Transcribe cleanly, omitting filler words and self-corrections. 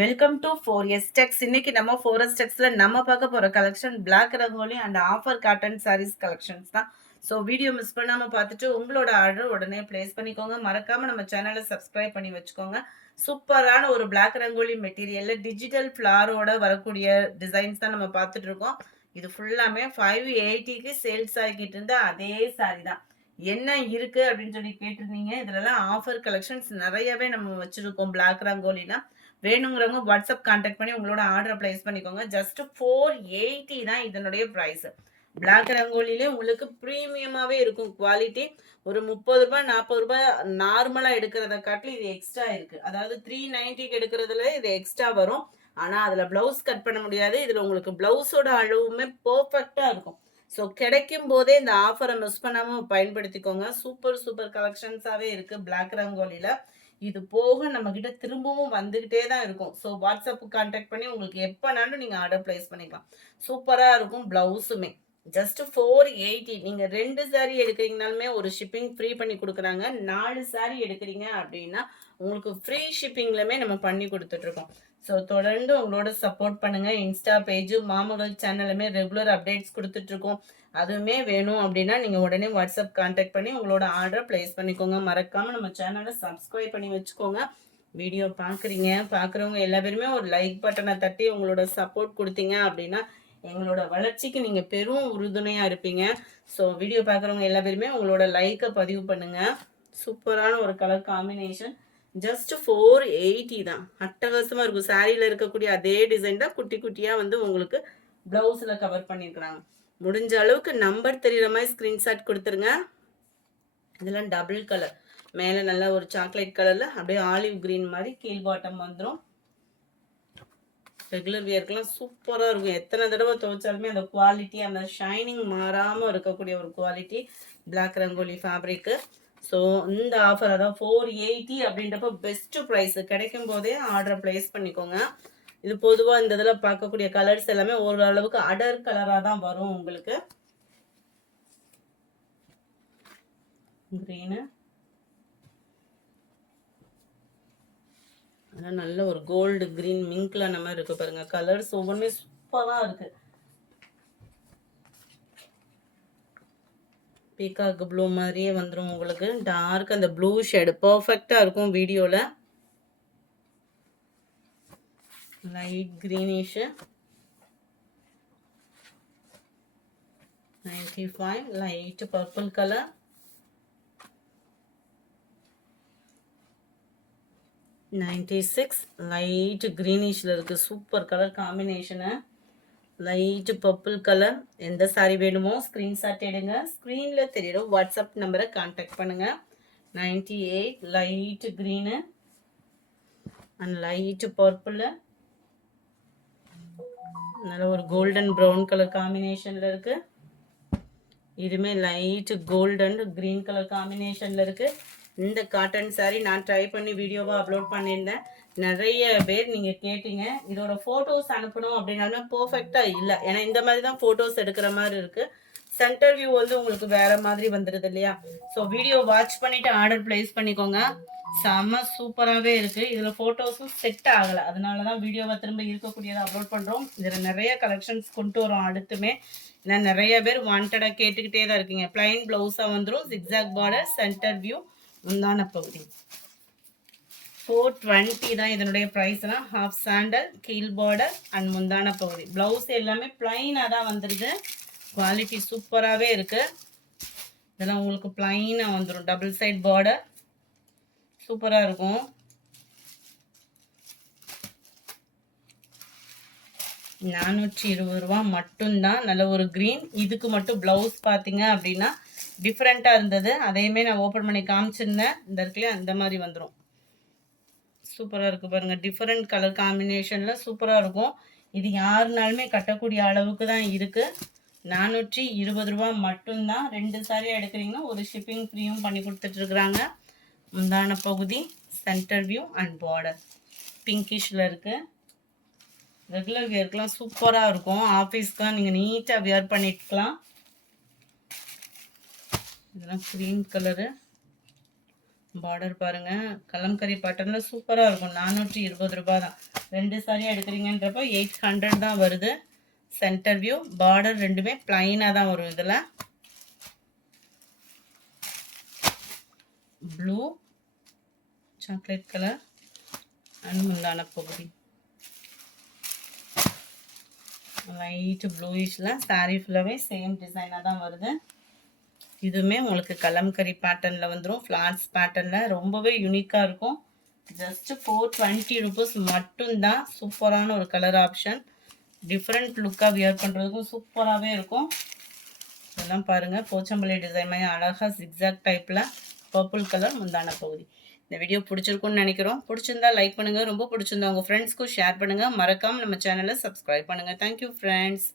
Welcome to 4S Tex. இன்னைக்கு நம்ம 4S Texல நம்ம பார்க்க போற collection black rangoli and offer cotton saris collections தான். ஸோ வீடியோ மிஸ் பண்ணாம பார்த்துட்டு உங்களோட ஆர்டர் உடனே பிளேஸ் பண்ணிக்கோங்க. மறக்காம நம்ம சேனலை சப்ஸ்கிரைப் பண்ணி வச்சுக்கோங்க. சூப்பரான ஒரு பிளாக் ரங்கோலி மெட்டீரியல்ல டிஜிட்டல் ஃபிளாரோட வரக்கூடிய டிசைன்ஸ் தான் நம்ம பார்த்துட்டு இருக்கோம். இது ஃபுல்லாமே 580க்கு சேல்ஸ் ஆகிட்டு இருந்த அதே சாரி தான். என்ன இருக்கு அப்படின்னு சொல்லி கேட்டிருந்தீங்க. இதுலலாம் ஆஃபர் கலெக்ஷன்ஸ் நிறையவே நம்ம வச்சிருக்கோம். பிளாக் ரங்கோலினா வேணுங்கிறவங்க வாட்ஸ்அப் கான்டாக்ட் பண்ணி உங்களோட ஆர்டரை பிளேஸ் பண்ணிக்கோங்க. ஜஸ்ட் 480 தான் இதனுடைய ப்ரைஸ். பிளாக் ரங்கோலிலே உங்களுக்கு ப்ரீமியமாகவே இருக்கும் குவாலிட்டி. ஒரு 30 ரூபாய் 40 ரூபாய் நார்மலாக எடுக்கிறத காட்டிலும் இது எக்ஸ்ட்ரா இருக்குது. அதாவது 390க்கு எடுக்கிறதுல இது எக்ஸ்ட்ரா வரும். ஆனால் அதில் ப்ளவுஸ் கட் பண்ண முடியாது. இதில் உங்களுக்கு ப்ளவுஸோட அளவுமே பர்ஃபெக்டாக இருக்கும். ஸோ கிடைக்கும் போதே இந்த ஆஃபரை மிஸ் பண்ணாமல் பயன்படுத்திக்கோங்க. சூப்பர் கலெக்ஷன்ஸாகவே இருக்குது பிளாக் ரங்கோலியில். இது போக நம்ம கிட்ட திரும்பவும் வந்துகிட்டே தான் இருக்கும். ஸோ வாட்ஸ்அப் கான்டாக்ட் பண்ணி உங்களுக்கு எப்போனாலும் நீங்கள் ஆர்டர் பிளேஸ் பண்ணிக்கலாம். சூப்பராக இருக்கும். ப்ளவுஸுமே ஜஸ்ட் 480. நீங்கள் 2 சாரீ எடுக்கிறீங்கனாலுமே ஒரு ஷிப்பிங் ஃப்ரீ பண்ணி கொடுக்குறாங்க. 4 சாரீ எடுக்கிறீங்க அப்படின்னா உங்களுக்கு ஃப்ரீ ஷிப்பிங்லுமே நம்ம பண்ணி கொடுத்துட்ருக்கோம். ஸோ தொடர்ந்து உங்களோட சப்போர்ட் பண்ணுங்கள். இன்ஸ்டா பேஜு மாமகள் சேனலுமே ரெகுலர் அப்டேட்ஸ் கொடுத்துட்ருக்கோம். அதுவுமே வேணும் அப்படின்னா நீங்கள் உடனே வாட்ஸ்அப் கான்டாக்ட் பண்ணி உங்களோட ஆர்டரை பிளேஸ் பண்ணிக்கோங்க. மறக்காமல் நம்ம சேனலை சப்ஸ்கிரைப் பண்ணி வச்சுக்கோங்க. வீடியோ பார்க்குறவங்க எல்லா பேருமே ஒரு லைக் பட்டனை தட்டி உங்களோட சப்போர்ட் கொடுத்தீங்க அப்படின்னா எங்களோட வளர்ச்சிக்கு நீங்கள் பெரும் உறுதுணையாக இருப்பீங்க. ஸோ வீடியோ பார்க்குறவங்க எல்லா பேருமே உங்களோட லைக்கை பதிவு பண்ணுங்கள். சூப்பரான ஒரு கலர் காம்பினேஷன். ஜஸ்ட் 480 தான். அட்டகாசமாக இருக்கும். சாரியில் இருக்கக்கூடிய அதே டிசைன் தான் குட்டி குட்டியாக வந்து உங்களுக்கு ப்ளவுஸில் கவர் பண்ணியிருக்கிறாங்க. முடிஞ்ச அளவுக்கு நம்பர் தெரிகிற மாதிரி ஸ்க்ரீன்ஷாட் கொடுத்துருங்க. இதெல்லாம் டபுள் கலர். மேலே நல்லா ஒரு சாக்லேட் கலரில் அப்படியே ஆலிவ் க்ரீன் மாதிரி கீழ் பாட்டம் வந்துடும். ரெகுலர் வியர்க்கெலாம் சூப்பராக இருக்கும். எத்தனை தடவை துவைச்சாலுமே அந்த குவாலிட்டி, அந்த ஷைனிங் மாறாமல் இருக்கக்கூடிய ஒரு quality black rangoli fabric. So இந்த ஆஃபர் அதான் 480 அப்படின்றப்ப பெஸ்ட்டு ப்ரைஸு. கிடைக்கும் போதே ஆர்டரை ப்ளேஸ் பண்ணிக்கோங்க. இது பொதுவாக இந்த இதில் பார்க்கக்கூடிய கலர்ஸ் எல்லாமே ஓரளவுக்கு அடர் கலராக தான் வரும் உங்களுக்கு. க்ரீனு, ஆனால் நல்ல ஒரு கோல்டு க்ரீன் மிங்க்ல அந்த மாதிரி இருக்கு பாருங்க. கலர்ஸ் ஒவ்வொன்றுமே சூப்பராக இருக்கு. பீகாக் ப்ளூ மாதிரியே வந்துடும் உங்களுக்கு. டார்க் அந்த ப்ளூ ஷேடு பர்ஃபெக்டாக இருக்கும் வீடியோவில். Light greenish 95. Light purple colour, 96. Light க்ரீனிஷில் இருக்குது. Super colour combination. Light purple colour. எந்த சாரி வேணுமோ ஸ்க்ரீன்ஷாட் எடுங்க. ஸ்க்ரீனில் தெரியுற வாட்ஸ்அப் நம்பரை கான்டாக்ட் பண்ணுங்கள். 98. Light green and light purple. நல்ல ஒரு கோல்டன் ப்ரௌன் கலர் காம்பினேஷனில் இருக்குது. இதுவுமே லைட் கோல்டன் க்ரீன் கலர் காம்பினேஷனில் இருக்குது. இந்த காட்டன் சாரீ நான் ட்ரை பண்ணி வீடியோவாக அப்லோட் பண்ணியிருந்தேன். நிறைய பேர் நீங்கள் கேட்டீங்க. இதோட ஃபோட்டோஸ் அனுப்பணும் அப்படின்னாலுமே பர்ஃபெக்டாக இல்லை. ஏன்னா இந்த மாதிரி தான் ஃபோட்டோஸ் எடுக்கிற மாதிரி இருக்குது. சென்டர் வியூ வந்து உங்களுக்கு வேறு மாதிரி வந்துடுது இல்லையா. ஸோ வீடியோ வாட்ச் பண்ணிவிட்டு ஆர்டர் ப்ளேஸ் பண்ணிக்கோங்க. செம்ம சூப்பராகவே இருக்குது. இதில் ஃபோட்டோஸும் செட் ஆகலை. அதனால தான் வீடியோவை திரும்ப இருக்கக்கூடியதை அப்லோட் பண்ணுறோம். இதில் நிறைய கலெக்ஷன்ஸ் கொண்டு வரோம் அடுத்துமே. ஏன்னா நிறைய பேர் வாண்டடாக கேட்டுக்கிட்டே தான் இருக்கீங்க. பிளைன் ப்ளவுஸாக வந்துடும். ஜிக்ஸாக் பார்டர், சென்டர் வியூ, முந்தான பகுதி. 420 தான் இதனுடைய ப்ரைஸ்னா. ஹாஃப் சாண்டல், கீழ் பார்டர் அண்ட் முந்தான பகுதி. ப்ளவுஸ் எல்லாமே பிளைனாக தான் வந்துடுது. குவாலிட்டி சூப்பராகவே இருக்குது. இதெல்லாம் உங்களுக்கு பிளைனாக வந்துடும். டபுள் சைட் பார்டர் சூப்பராக இருக்கும். ₹420 மட்டும்தான். நல்ல ஒரு க்ரீன். இதுக்கு மட்டும் ப்ளவுஸ் பார்த்தீங்க அப்படின்னா டிஃப்ரெண்ட்டாக இருந்தது. அதையுமே நான் ஓப்பன் பண்ணி காமிச்சிருந்தேன். இந்த இடத்துல அந்த மாதிரி வந்துடும். சூப்பராக இருக்குது பாருங்கள். டிஃப்ரெண்ட் கலர் காம்பினேஷனில் சூப்பராக இருக்கும். இது யாருனாலுமே கட்டக்கூடிய அளவுக்கு தான் இருக்குது. ₹420 மட்டும்தான். 2 சாரீ எடுக்கிறீங்கன்னா ஒரு ஷிப்பிங் ஃப்ரீயும் பண்ணி கொடுத்துட்ருக்குறாங்க. முந்தான பகுதி, சென்டர் வியூ அண்ட் பார்டர் பிங்கிஷில் இருக்குது. ரெகுலர் வியர்க்கெலாம் சூப்பராக இருக்கும். ஆஃபீஸ்க்கெலாம் நீங்கள் நீட்டாக வியர் பண்ணிக்கலாம். இதெல்லாம் க்ரீன் கலரு, பார்டர் பாருங்க. கலம்கரி பேட்டர்ன்ல சூப்பரா இருக்கும். 420 ரூபாய் தான். 2 சாரி எடுக்கிறீங்கன்றப்ப 800 தான் வருது. சென்டர் வியூ பார்டர் ரெண்டுமே பிளைனா தான் வரும். இதுல ப்ளூ, சாக்லேட் கலர் அண்ட் முந்தான பகுதி லைட் ப்ளூயிஷ்ல சாரி ஃபுல்லாவே சேம் டிசைனா தான் வருது. இதுவுமே உங்களுக்கு கலம்கரி பேட்டர்ன்ல வந்துடும். ஃப்ளாட்ஸ் பேட்டர்ன்ல ரொம்பவே யூனிக்கா இருக்கும். ஜஸ்ட் 420 ருபீஸ் மட்டும்தான். சூப்பரான ஒரு கலர் ஆப்ஷன். டிஃப்ரெண்ட் லுக்காக வியர் பண்ணுறதுக்கும் சூப்பராகவே இருக்கும். இதெல்லாம் பாருங்கள், போச்சம்பள்ளி டிசைன் மாதிரி அழகாக ஜிக்ஸாக் டைப்பில் பர்பிள் கலர் முந்தான பகுதி. இந்த வீடியோ பிடிச்சிருக்குன்னு நினைக்கிறோம். பிடிச்சிருந்தா லைக் பண்ணுங்கள். ரொம்ப பிடிச்சிருந்தா உங்கள் ஃப்ரெண்ட்ஸ்க்கும் ஷேர் பண்ணுங்கள். மறக்காமல் நம்ம சேனலை சப்ஸ்கிரைப் பண்ணுங்கள். Thank you friends.